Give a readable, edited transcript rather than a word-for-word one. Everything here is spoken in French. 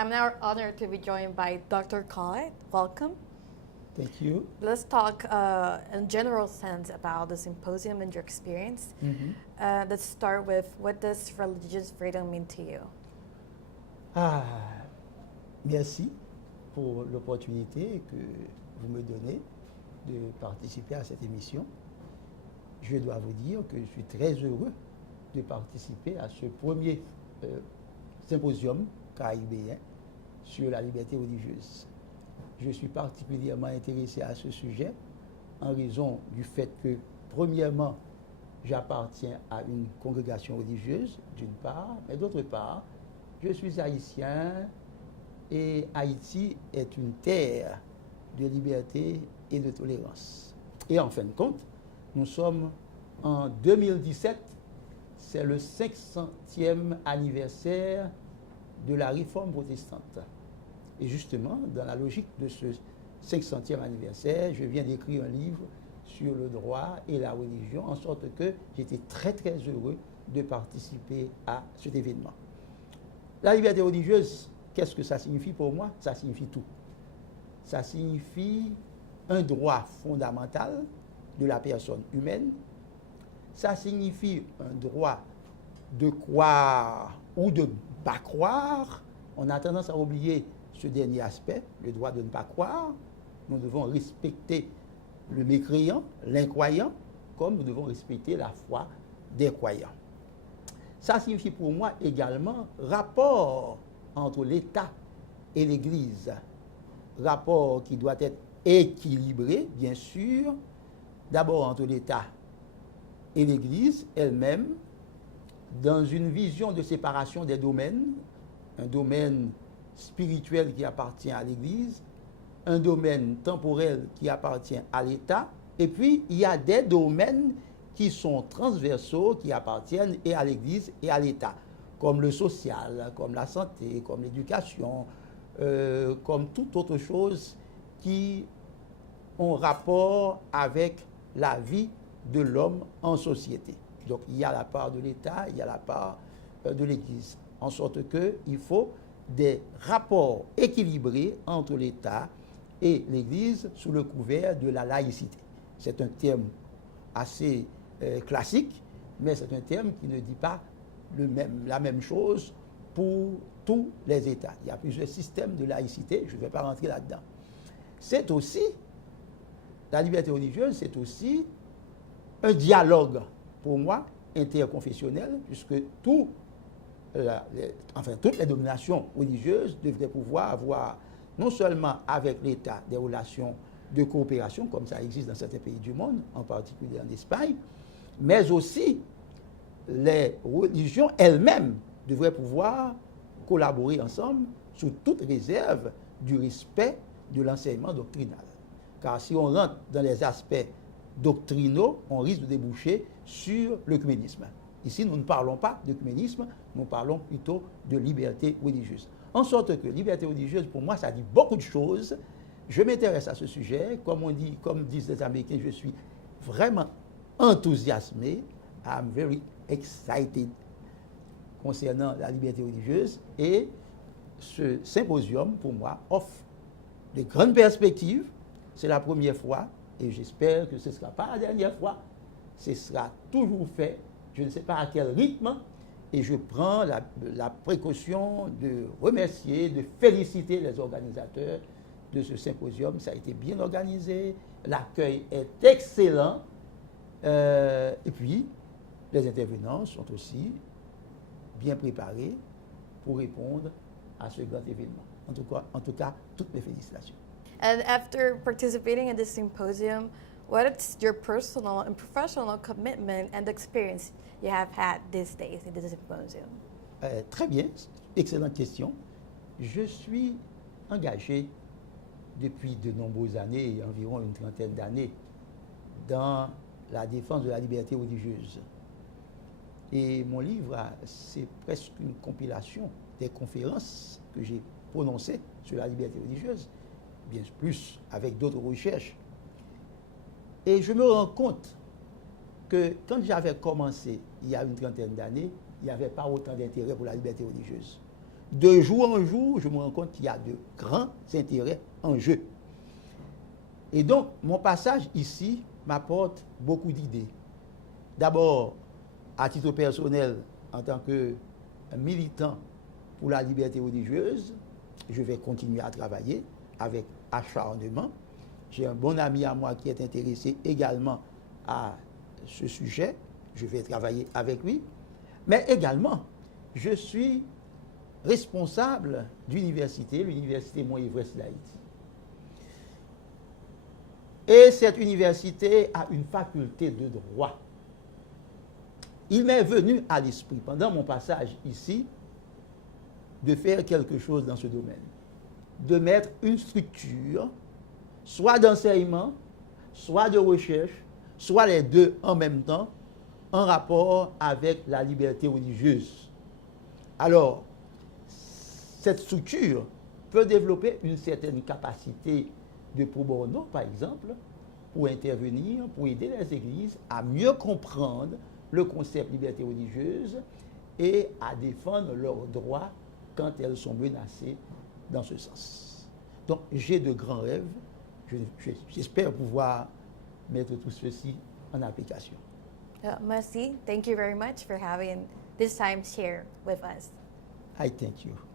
I'm now honored to be joined by Dr. Collett. Welcome. Thank you. Let's talk in general sense about the symposium and your experience. Let's start with, what does religious freedom mean to you? Merci pour l'opportunité que vous me donnez de participer à cette émission. Je dois vous dire que je suis très heureux de participer à ce premier symposium caribéen sur la liberté religieuse. Je suis particulièrement intéressé à ce sujet en raison du fait que, premièrement, j'appartiens à une congrégation religieuse, d'une part, mais d'autre part, je suis haïtien et Haïti est une terre de liberté et de tolérance. Et en fin de compte, nous sommes en 2017, c'est le 500e anniversaire de la réforme protestante. Et justement, dans la logique de ce 500e anniversaire, je viens d'écrire un livre sur le droit et la religion, en sorte que j'étais très très heureux de participer à cet événement. La liberté religieuse, qu'est-ce que ça signifie pour moi? Ça signifie tout. Ça signifie un droit fondamental de la personne humaine. Ça signifie un droit de croire ou de ne pas croire. On a tendance à oublier ce dernier aspect, le droit de ne pas croire. Nous devons respecter le mécréant, l'incroyant, comme nous devons respecter la foi des croyants. Ça signifie pour moi également rapport entre l'État et l'Église. Rapport qui doit être équilibré, bien sûr, d'abord entre l'État et l'Église elle-même, dans une vision de séparation des domaines, un domaine spirituel qui appartient à l'Église, un domaine temporel qui appartient à l'État, et puis il y a des domaines qui sont transversaux, qui appartiennent et à l'Église et à l'État, comme le social, comme la santé, comme l'éducation, comme toute autre chose qui ont rapport avec la vie de l'homme en société. Donc il y a la part de l'État, il y a la part de l'Église, en sorte qu'il faut des rapports équilibrés entre l'État et l'Église sous le couvert de la laïcité. C'est un terme assez classique, mais c'est un terme qui ne dit pas la même chose pour tous les États. Il y a plusieurs systèmes de laïcité, je ne vais pas rentrer là-dedans. C'est aussi, la liberté religieuse, c'est aussi un dialogue, pour moi, interconfessionnel, puisque toutes les dominations religieuses devraient pouvoir avoir, non seulement avec l'État, des relations de coopération, comme ça existe dans certains pays du monde, en particulier en Espagne, mais aussi les religions elles-mêmes devraient pouvoir collaborer ensemble sous toute réserve du respect de l'enseignement doctrinal. Car si on rentre dans les aspects doctrinaux, on risque de déboucher sur l'œcuménisme. Ici, nous ne parlons pas d'œcuménisme, nous parlons plutôt de liberté religieuse. En sorte que liberté religieuse, pour moi, ça dit beaucoup de choses. Je m'intéresse à ce sujet. Comme disent les Américains, je suis vraiment enthousiasmé. I'm very excited concernant la liberté religieuse. Et ce symposium, pour moi, offre de grandes perspectives. C'est la première fois, et j'espère que ce ne sera pas la dernière fois. Ce sera toujours fait. Je ne sais pas à quel rythme. Et je prends la précaution de remercier, de féliciter les organisateurs de ce symposium. Ça a été bien organisé. L'accueil est excellent. Et puis, les intervenants sont aussi bien préparés pour répondre à ce grand événement. En tout cas, toutes mes félicitations. And after participating in this symposium, what is your personal and professional commitment and experience you have had these days in this symposium? Très bien, excellente question. Je suis engagé depuis de nombreuses années, environ une trentaine d'années, dans la défense de la liberté religieuse. Et mon livre, c'est presque une compilation des conférences que j'ai prononcées sur la liberté religieuse, bien plus avec d'autres recherches. Et je me rends compte que quand j'avais commencé, il y a une trentaine d'années, il n'y avait pas autant d'intérêt pour la liberté religieuse. de jour en jour, je me rends compte qu'il y a de grands intérêts en jeu. Et donc, mon passage ici m'apporte beaucoup d'idées. D'abord, à titre personnel, en tant que militant pour la liberté religieuse, je vais continuer à travailler avec acharnement. J'ai un bon ami à moi qui est intéressé également à ce sujet. Je vais travailler avec lui. Mais également, je suis responsable d'université, l'université Mont-Everest d'Haïti. Et cette université a une faculté de droit. Il m'est venu à l'esprit, pendant mon passage ici, de faire quelque chose dans ce domaine. De mettre une structure, soit d'enseignement, soit de recherche, soit les deux en même temps, en rapport avec la liberté religieuse. Alors, cette structure peut développer une certaine capacité de pro bono, par exemple, pour intervenir, pour aider les églises à mieux comprendre le concept liberté religieuse et à défendre leurs droits quand elles sont menacées dans ce sens. Donc, j'ai de grands rêves. J'espère pouvoir mettre tout ceci en application. Mercy, thank you very much for having this time share with us. I thank you.